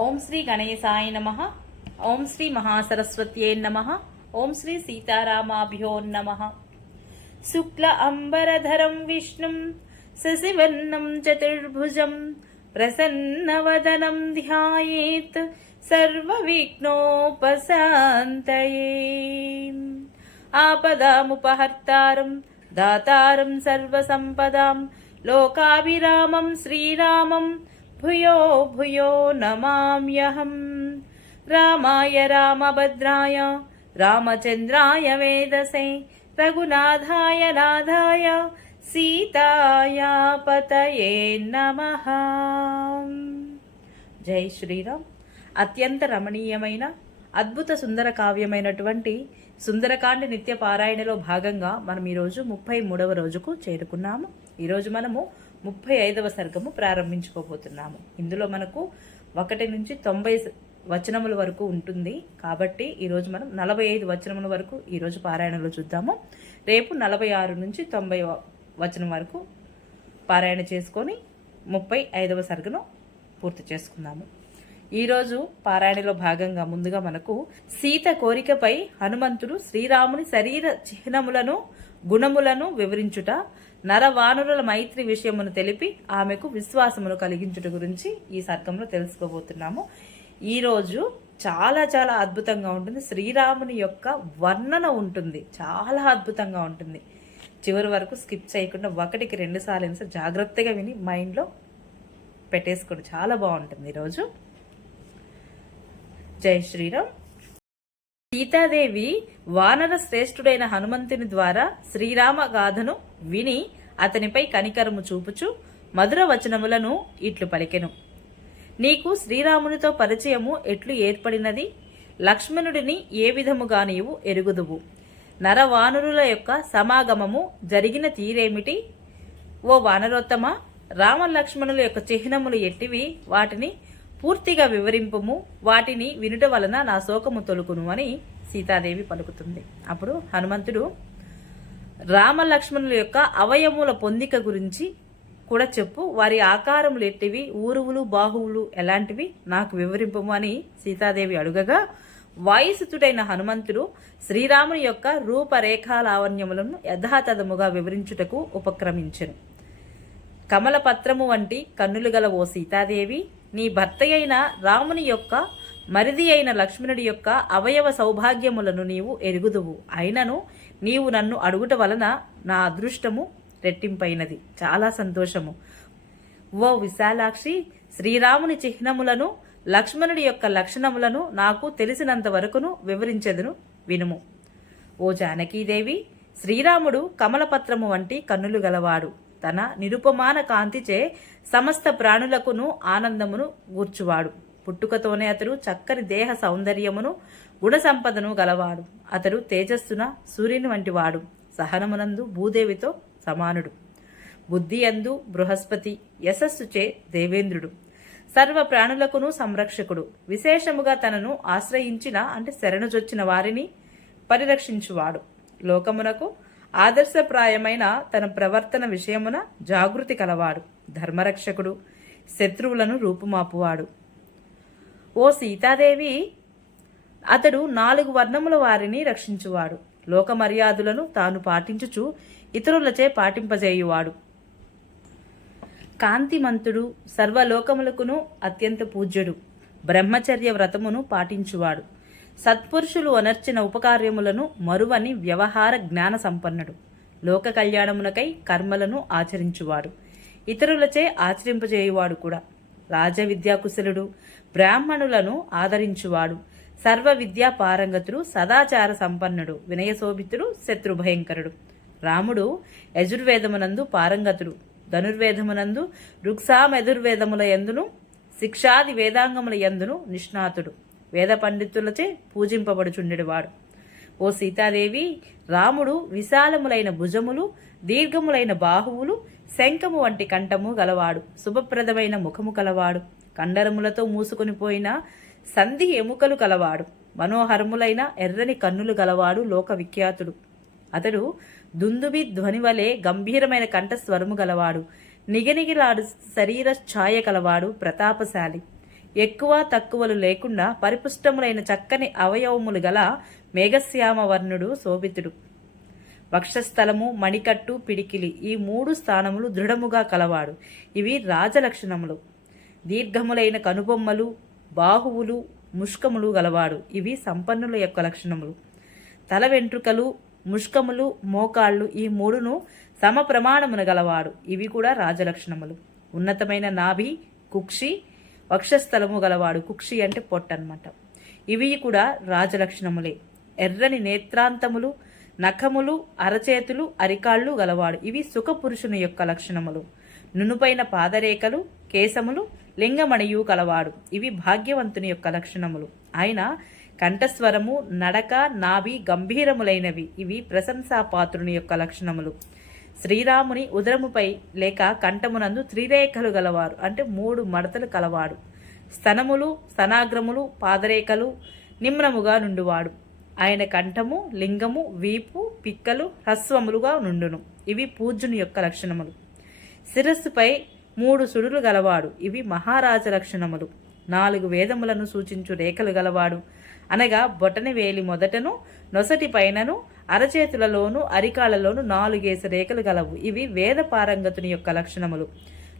ఓం శ్రీ గణేశాయ నమః. ఓం శ్రీ మహాసరస్వత్యై నమః. ఓం శ్రీ సీతారామాభ్యో నమః. శుక్ల అంబరధరం విష్ణుం శశివర్ణం చతుర్భుజం ప్రసన్నవదనం ధ్యాయేత్ సర్వవిఘ్నోపశాంతయే. ఆపదాముపహర్తారం దాతారం సర్వసంపదాం లోకాభిరామం శ్రీరామం భూయో భూయో నమామ్యహం. రామాయ రామభద్రాయ రామచంద్రాయ వేదసే రఘునాథాయ నాథాయ సీతాయ పతయే నమః. జై శ్రీరామ్. అత్యంత రమణీయమైన అద్భుత సుందర కావ్యమైనటువంటి సుందరకాండ నిత్య పారాయణలో భాగంగా మనం ఈరోజు 33వ రోజుకు చేరుకున్నాము. ఈరోజు మనము 35వ సర్గము ప్రారంభించుకోబోతున్నాము. ఇందులో మనకు 1 నుంచి 90 వచనముల వరకు ఉంటుంది. కాబట్టి ఈరోజు మనం 45 వచనముల వరకు ఈరోజు పారాయణలో చూద్దాము. రేపు 46 నుంచి 90 వచనం వరకు పారాయణ చేసుకొని 35వ సర్గను పూర్తి చేసుకుందాము. ఈరోజు పారాయణలో భాగంగా ముందుగా మనకు సీత కోరికపై హనుమంతుడు శ్రీరాముని శరీర చిహ్నములను గుణములను వివరించుట, నరవానురుల మైత్రి విషయమును తెలిపి ఆమెకు విశ్వాసమును కలిగించుట గురించి ఈ సర్గంలో తెలుసుకోబోతున్నాము. ఈరోజు చాలా చాలా అద్భుతంగా ఉంటుంది. శ్రీరాముని యొక్క వర్ణన ఉంటుంది, చాలా అద్భుతంగా ఉంటుంది. చివరి వరకు స్కిప్ చేయకుండా 1కి 2 సార్లు జాగ్రత్తగా విని మైండ్లో పెట్టేసుకోండి. చాలా బాగుంటుంది ఈరోజు. జై శ్రీరామ్. సీతాదేవి వానర శ్రేష్ఠుడైన హనుమంతుని ద్వారా శ్రీరామ గాథను విని అతనిపై కనికరము చూపుచు మధుర వచనములను ఇట్లు పలికెను. నీకు శ్రీరామునితో పరిచయము ఎట్లు ఏర్పడినది? లక్ష్మణుడిని ఏ విధముగా నీవు ఎరుగుదువు? నరవానరుల యొక్క సమాగమము జరిగిన తీరేమిటి? ఓ వానరోత్తమ, రామ లక్ష్మణుల యొక్క చిహ్నములు ఎట్టివి? వాటిని పూర్తిగా వివరింపుము. వాటిని వినుట వలన నా శోకము తొలుకును అని సీతాదేవి పలుకుతుంది. అప్పుడు హనుమంతుడు రామ లక్ష్మణుల యొక్క అవయముల పొందిక గురించి కూడా చెప్పు. వారి ఆకారములు ఎట్టివి? ఊరువులు బాహువులు ఎలాంటివి? నాకు వివరింపము అని సీతాదేవి అడుగగా వాయుసుతుడైన హనుమంతుడు శ్రీరాముని యొక్క రూపరేఖాలావణ్యములను యథాతథముగా వివరించుటకు ఉపక్రమించెను. కమలపత్రము వంటి కన్నులు గల ఓ సీతాదేవి, నీ భర్త అయిన రాముని యొక్క మరిది అయిన లక్ష్మణుడి యొక్క అవయవ సౌభాగ్యములను నీవు ఎరుగుదువు. అయినను నీవు నన్ను అడుగుట వలన నా అదృష్టము రెట్టింపైనది. చాలా సంతోషము. ఓ విశాలాక్షి, శ్రీరాముని చిహ్నములను లక్ష్మణుడి యొక్క లక్షణములను నాకు తెలిసినంత వరకును వివరించెదను, వినుము. ఓ జానకీదేవి, శ్రీరాముడు కమలపత్రము వంటి కన్నులు గలవాడు. తన నిరుపమాన కాంతిచే సమస్త ప్రాణులకును ఆనందమును గూర్చువాడు. పుట్టుకతోనే అతడు చక్కని దేహ సౌందర్యమును గుణ సంపదను గలవాడు. అతడు తేజస్సున సూర్యుని వంటివాడు. సహనమునందు భూదేవితో సమానుడు. బుద్ధి అందు బృహస్పతి, యశస్సుచే దేవేంద్రుడు. సర్వ ప్రాణులకును సంరక్షకుడు. విశేషముగా తనను ఆశ్రయించిన అంటే శరణుజొచ్చిన వారిని పరిరక్షించువాడు. లోకమునకు ఆదర్శప్రాయమైన తన ప్రవర్తన విషయమున జాగృతి కలవాడు. ధర్మరక్షకుడు. శత్రువులను రూపుమాపువాడు. ఓ సీతాదేవి, అతడు 4 వర్ణముల వారిని రక్షించువాడు. లోక మర్యాదులను తాను పాటించుచు ఇతరులచే పాటింపజేయువాడు. కాంతిమంతుడు. సర్వలోకములకును అత్యంత పూజ్యుడు. బ్రహ్మచర్య వ్రతమును పాటించువాడు. సత్పురుషులు అనర్చిన ఉపకార్యములను మరువని వ్యవహార జ్ఞాన సంపన్నుడు. లోక కళ్యాణమునకై కర్మలను ఆచరించువాడు. ఇతరులచే ఆచరింపజేయువాడు కూడా. రాజవిద్యాకుశలుడు. బ్రాహ్మణులను ఆదరించువాడు. సర్వ విద్యా పారంగతుడు. సదాచార సంపన్నుడు. వినయశోభితుడు. శత్రుభయంకరుడు. రాముడు యజుర్వేదమునందు పారంగతుడు. ధనుర్వేదమునందు ఋక్సామెదుర్వేదముల యందును శిక్షాది వేదాంగముల యందును నిష్ణాతుడు. వేద పండితులచే పూజింపబడుచుండెడివాడు. ఓ సీతాదేవి, రాముడు విశాలములైన భుజములు, దీర్ఘములైన బాహువులు, శంఖము వంటి కంఠము గలవాడు. శుభప్రదమైన ముఖము కలవాడు. కండరములతో మూసుకొని పోయిన సంధి ఎముకలు కలవాడు. మనోహరములైన ఎర్రని కన్నులు గలవాడు. లోక విఖ్యాతుడు. అతడు దుందుబి ధ్వని వలె గంభీరమైన కంఠస్వరము గలవాడు. నిగనిగిలాడు శరీర ఛాయ కలవాడు. ప్రతాపశాలి. ఎక్కువ తక్కువలు లేకుండా పరిపుష్టములైన చక్కని అవయవములు గల మేఘశ్యామ వర్ణుడు శోభితుడు. వక్షస్థలము, మణికట్టు, పిడికిలి ఈ 3 స్థానములు దృఢముగా కలవాడు. ఇవి రాజలక్షణములు. దీర్ఘములైన కనుబొమ్మలు, బాహువులు, ముష్కములు గలవాడు. ఇవి సంపన్నుల యొక్క లక్షణములు. తల వెంట్రుకలు, ముష్కములు, మోకాళ్ళు ఈ 3ను సమ ప్రమాణమున గలవాడు. ఇవి కూడా రాజలక్షణములు. ఉన్నతమైన నాభి, కుక్షి, వక్షస్థలము గలవాడు. కుక్షి అంటే పొట్ట అన్నమాట. ఇవి కూడా రాజలక్షణములే. ఎర్రని నేత్రాంతములు, నఖములు, అరచేతులు, అరికాళ్ళు గలవాడు. ఇవి సుఖపురుషుని యొక్క లక్షణములు. నునుపైన పాదరేఖలు, కేశములు, లింగమణియు కలవాడు. ఇవి భాగ్యవంతుని యొక్క లక్షణములు. ఆయన కంఠస్వరము, నడక, నాభి గంభీరములైనవి. ఇవి ప్రశంసాపాత్రుని యొక్క లక్షణములు. శ్రీరాముని ఉదరముపై లేక కంఠమునందు త్రిరేఖలు గలవారు అంటే 3 మడతలు కలవాడు. స్తనములు, స్తనాగ్రములు, పాదరేఖలు నిమ్నముగా నుండువాడు. ఆయన కంఠము, లింగము, వీపు, పిక్కలు హ్రస్వములుగా నుండును. ఇవి పూజ్యుని యొక్క లక్షణములు. శిరస్సుపై 3 సుడులు గలవాడు. ఇవి మహారాజ లక్షణములు. 4 వేదములను సూచించు రేఖలు గలవాడు. అనగా బొటని వేలి మొదటను, నొసటి పైనను, అరచేతులలోను, అరికాళ్లలోను 4 రేఖలు గలవు. ఇవి వేద పారంగతుని యొక్క లక్షణములు.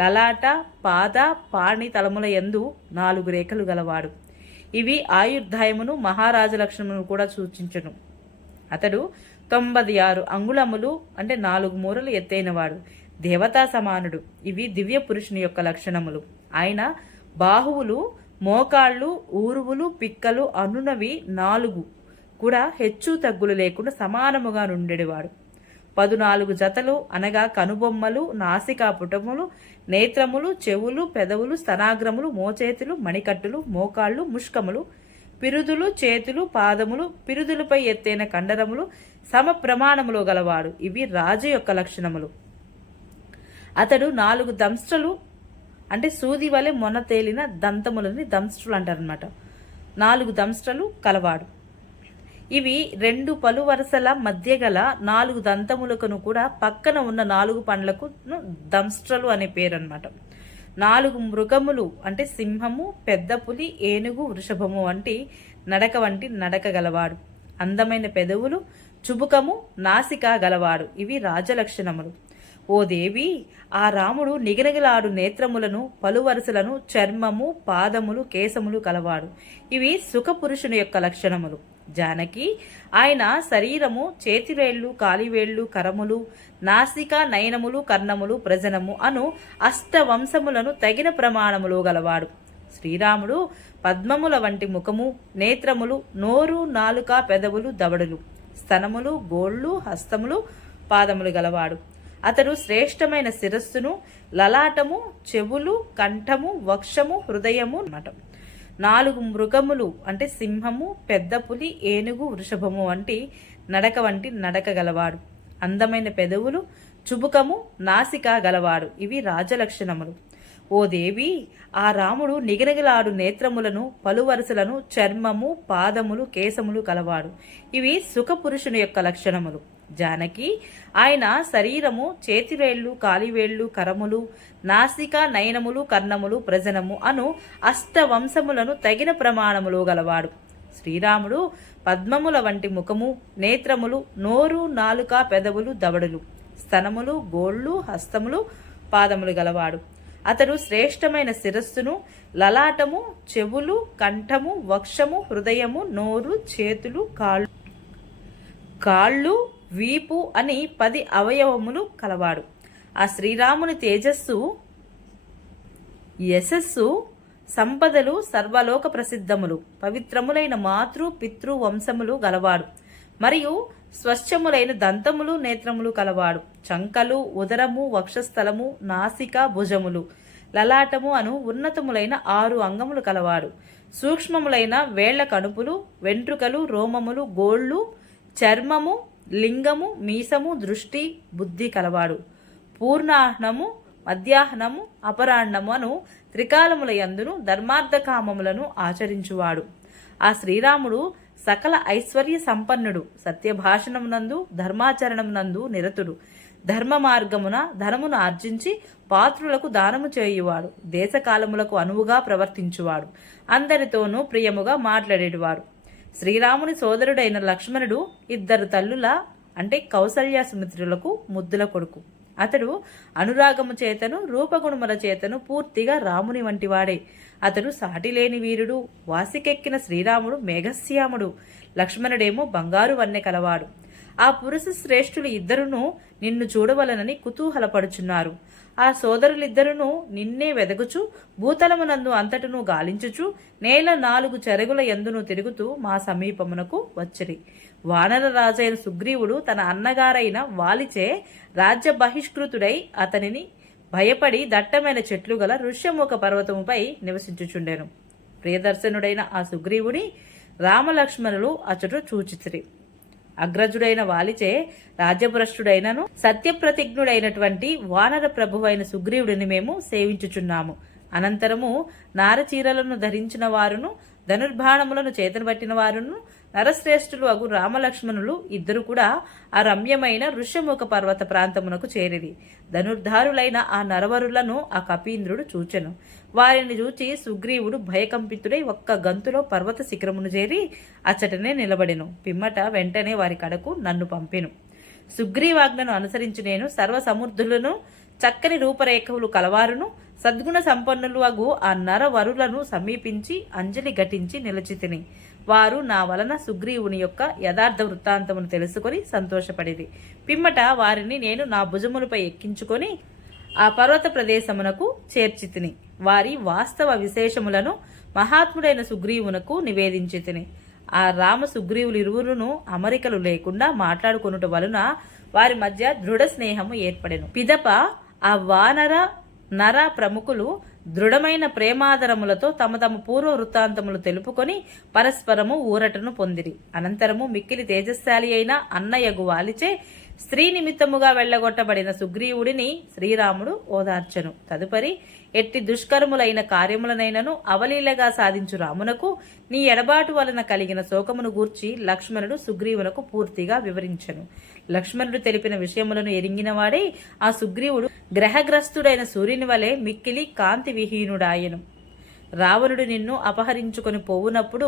లలాట, పాద, పాణి తలముల యందు 4 రేఖలు గలవాడు. ఇవి ఆయుర్దాయమును, మహారాజ లక్షణమును కూడా సూచించును. అతడు 96 అంగుళములు అంటే 4 మూరలు ఎత్తైనవాడు. దేవతా సమానుడు. ఇవి దివ్య పురుషుని యొక్క లక్షణములు. ఆయన బాహువులు, మోకాళ్ళు, ఊరువులు, పిక్కలు అనునవి 4 కూడా హెచ్చు తగ్గులు లేకుండా సమానముగా నుండేవాడు. 14 జతలు అనగా కనుబొమ్మలు, నాసికా పుటములు, నేత్రములు, చెవులు, పెదవులు, స్తనాగ్రములు, మోచేతులు, మణికట్టులు, మోకాళ్ళు, ముష్కములు, పిరుదులు, చేతులు, పాదములు, పిరుదులపై ఎత్తైన కండరములు సమ ప్రమాణములో గలవాడు. ఇవి రాజు యొక్క లక్షణములు. అతడు 4 దంస్ట్రలు అంటే సూది వలె మొన తేలిన దంతములని దంస్ట్రులు అంటారనమాట. 4 దంస్ట్రలు కలవాడు. ఇవి 2 పలు వరుసల మధ్య గల 4 దంతములకును కూడా పక్కన ఉన్న 4 పండ్లకు దంస్ట్రలు అనే పేరు అనమాట. 4 మృగములు అంటే సింహము, పెద్ద పులి, ఏనుగు, వృషభము వంటి నడక గలవాడు. అందమైన పెదవులు, చుబుకము, నాసిక గలవాడు. ఇవి రాజలక్షణములు. ఓ దేవి, ఆ రాముడు నిగనిగలాడు నేత్రములను, పలువరుసలను, చర్మము, పాదములు, కేశములు కలవాడు. ఇవి సుఖపురుషుని యొక్క లక్షణములు. జానకి, ఆయన శరీరము, చేతివేళ్లు, కాలివేళ్లు, కరములు, నాసిక, నయనములు, కర్ణములు, ప్రజనము అను అష్టవంశములను తగిన ప్రమాణములు గలవాడు. శ్రీరాముడు పద్మముల వంటి ముఖము, నేత్రములు, నోరు, నాలుక, పెదవులు, దవడులు, స్తనములు, గోళ్ళు, హస్తములు, పాదములు గలవాడు. అతడు శ్రేష్టమైన శిరస్సును, లలాటము, చెవులు, కంఠము, వక్షము, హృదయము అన్నమాట. 4 మృగములు అంటే సింహము, పెద్ద పులి, ఏనుగు, వృషభము వంటి నడక గలవాడు. అందమైన పెదవులు, చుబుకము, నాసిక గలవాడు. ఇవి రాజలక్షణములు. ఓ దేవి, ఆ రాముడు నిగనిగలాడు నేత్రములను, పలువరుసలను, చర్మము, పాదములు, కేశములు కలవాడు. ఇవి సుఖపురుషుని యొక్క లక్షణములు. జానకి, ఆయన శరీరము, చేతివేళ్లు, కాలివేళ్లు, కరములు, నాసిక, నయనములు, కర్ణములు, ప్రజనము అను అష్టవంశములను తగిన ప్రమాణములు గలవాడు. శ్రీరాముడు పద్మముల వంటి ముఖము, నేత్రములు, నోరు, నాలుక, పెదవులు, దవడులు, స్తనములు, గోళ్ళు, హస్తములు, పాదములు గలవాడు. అతడు శ్రేష్టమైన శిరస్సును, లలాటము, చెవులు, కంఠము, వక్షము, హృదయము, నోరు, చేతులు, కాళ్ళు, వీపు అని 10 అవయవములు కలవాడు. ఆ శ్రీరాముని తేజస్సు, యశస్సు, సంపదలు సర్వలోక ప్రసిద్ధములు. పవిత్రములైన మాతృ, పితృ వంశములు గలవాడు. మరియు స్వచ్ఛములైన దంతములు, నేత్రములు కలవాడు. చంకలు, ఉదరము, వక్షస్థలము, నాసిక, భుజములు, లలాటము అను ఉన్నతములైన 6 అంగములు కలవాడు. సూక్ష్మములైన వేళ్ల కణుపులు, వెంట్రుకలు, రోమములు, గోళ్ళు, చర్మము, లింగము, మీసము, దృష్టి, బుద్ధి కలవాడు. పూర్ణాహ్నము, మధ్యాహ్నము, అపరాహ్నము అను త్రికాలముల యందును ధర్మార్థకామములను ఆచరించువాడు. ఆ శ్రీరాముడు సకల ఐశ్వర్య సంపన్నుడు. సత్యభాషణమునందు, ధర్మాచరణమునందు నిరతుడు. ధర్మ మార్గమున ధనమును ఆర్జించి పాత్రులకు దానము చేయువాడు, దేశకాలములకు అనువుగా ప్రవర్తించువాడు, అందరితోనూ ప్రియముగా మాట్లాడేటివాడు. శ్రీరాముని సోదరుడైన లక్ష్మణుడు ఇద్దరు తల్లుల అంటే కౌసల్య సుమిత్రులకు ముద్దుల కొడుకు. అతడు అనురాగము చేతను రూపగుణముల చేతను పూర్తిగా రాముని వంటివాడే. అతడు సాటిలేని వీరుడు. వాసికెక్కిన శ్రీరాముడు మేఘశ్యాముడు, లక్ష్మణుడేమో బంగారు వన్నె కలవాడు. ఆ పురుష శ్రేష్ఠులు ఇద్దరును నిన్ను చూడవలనని కుతూహలపడుచున్నారు. ఆ సోదరులిద్దరును నిన్నే వెదగుచు భూతలమునందు అంతటను గాలించుచు నేల 4 చెరగుల ఎందును తిరుగుతూ మా సమీపమునకు వచ్చిరి. వానర రాజైన సుగ్రీవుడు తన అన్నగారైన వాలిచే రాజ్య బహిష్కృతుడై అతనిని భయపడి దట్టమైన చెట్లు గల ఋష్యముఖ పర్వతముపై నివసించుచుండెను. ప్రియదర్శనుడైన ఆ సుగ్రీవుని రామలక్ష్మణులు అచట చూచితిరి. అగ్రజుడైన వాలిచే రాజ్యభ్రష్టుడైనను సత్యప్రతిజ్ఞుడైనటువంటి వానర ప్రభువైన సుగ్రీవుడిని మేము సేవించుచున్నాము. అనంతరము నారచీరలను ధరించిన వారును ధనుర్బాణములను చేతనబట్టిన వారును నరశ్రేష్ఠులు అగు రామలక్ష్మణులు ఇద్దరు కూడా ఆ రమ్యమైన ఋష్యముఖ పర్వత ప్రాంతమునకు చేరిరి. ధనుర్ధారులైన ఆ నరవరులను ఆ కపీంద్రుడు చూచెను. వారిని చూచి సుగ్రీవుడు భయకంపితుడై ఒక్క గంతులో పర్వత శిఖరమును చేరి అచ్చటనే నిలబడెను. పిమ్మట వెంటనే వారి కడకు నన్ను పంపెను. సుగ్రీవాజ్ఞను అనుసరించి నేను సర్వసమృద్ధులను చక్కని రూపరేఖలు కలవారును సద్గుణ సంపన్నులు అగు ఆ నరవరులను సమీపించి అంజలి ఘటించి నిలిచితిని. వారు నా వలన సుగ్రీవుని యొక్క యథార్థ వృత్తాంతమును తెలుసుకొని సంతోషపడిది. పిమ్మట వారిని నేను నా భుజములపై ఎక్కించుకొని ఆ పర్వత ప్రదేశమునకు చేర్చితిని. వారి వాస్తవ విశేషములను మహాత్ముడైన సుగ్రీవునకు నివేదించితిని. ఆ రామ సుగ్రీవులు ఇరువురును అమరికలు లేకుండా మాట్లాడుకొనుట వలన వారి మధ్య దృఢ స్నేహము ఏర్పడెను. పిదప ఆ వానర నర ప్రముఖులు దృఢమైన ప్రేమాదరములతో తమ తమ పూర్వ వృత్తాంతములు తెలుపుకొని పరస్పరము ఊరటను పొందిరి. అనంతరము మిక్కిలి తేజస్శాలి అయిన అన్నయగు వాలిచే స్త్రీ నిమిత్తముగా వెళ్లగొట్టబడిన సుగ్రీవుడిని శ్రీరాముడు ఓదార్చెను. తదుపరి ఎట్టి దుష్కర్ములైన కార్యములనైనను అవలీలగా సాధించు రామునకు నీ ఎడబాటు వలన కలిగిన శోకమును గూర్చి లక్ష్మణుడు సుగ్రీవునకు పూర్తిగా వివరించెను. లక్ష్మణుడు తెలిపిన విషయములను ఎరింగినవాడై ఆ సుగ్రీవుడు గ్రహగ్రస్తుడైన సూర్యుని వలె మిక్కిలి కాంతి విహీనుడాయెను. రావణుడు నిన్ను అపహరించుకొని పోవునప్పుడు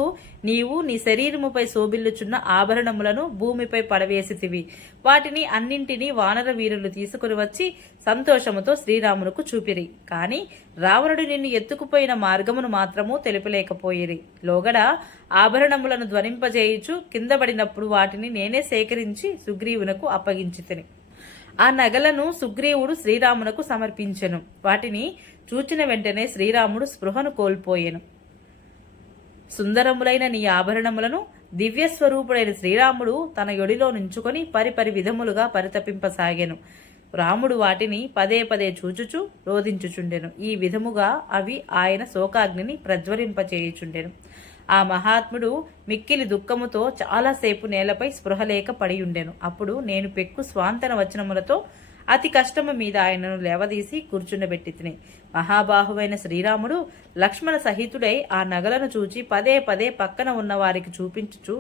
నీవు నీ శరీరముపై శోభిల్లుచున్న ఆభరణములను భూమిపై పడవేసితివి. వాటిని అన్నింటినీ వానర వీరులు తీసుకుని వచ్చి సంతోషముతో శ్రీరామునకు చూపిరి. కాని రావణుడు నిన్ను ఎత్తుకుపోయిన మార్గమును మాత్రము తెలుపలేకపోయిరి. లోగడ ఆభరణములను ధ్వనింపజేయుచు కిందపడినప్పుడు వాటిని నేనే సేకరించి సుగ్రీవునకు అప్పగించితిని. ఆ నగలను సుగ్రీవుడు శ్రీరామునకు సమర్పించెను. వాటిని చూచిన వెంటనే శ్రీరాముడు స్పృహను కోల్పోయెను. సుందరములైన నీ ఆభరణములను దివ్యస్వరూపుడైన శ్రీరాముడు తన యొడిలో నుంచుకొని పరిపరి విధములుగా పరితపింపసాగెను. రాముడు వాటిని పదే పదే చూచుచు రోధించుచుండెను. ఈ విధముగా అవి ఆయన శోకాగ్నిని ప్రజ్వలింపచేయుచుండెను. ఆ మహాత్ముడు మిక్కిలి దుఃఖముతో చాలాసేపు నేలపై స్పృహలేక పడియుండెను. అప్పుడు నేను పెక్కు స్వాంతన వచనములతో అతి కష్టము మీద ఆయనను లేవదీసి కూర్చుండబెట్టితిని. మహాబాహువైన శ్రీరాముడు లక్ష్మణ సహితుడై ఆ నగలను చూచి పదే పదే పక్కన ఉన్న వారికి చూపించుచు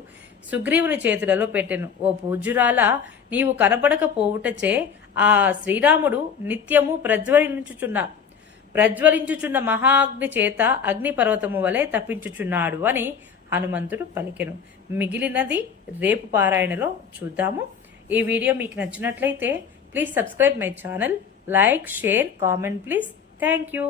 సుగ్రీవుని చేతులలో పెట్టెను. ఓ పూజ్యురాల, నీవు కనపడకపోవుటచే ఆ శ్రీరాముడు నిత్యము ప్రజ్వలించుచున్న మహాగ్ని చేత అగ్నిపర్వతము వలె తప్పించుచున్నాడు అని హనుమంతుడు పలికెను. మిగిలినది రేపు పారాయణలో చూద్దాము. ఈ వీడియో మీకు నచ్చినట్లయితే please subscribe my channel, like, share, comment please. Thank you.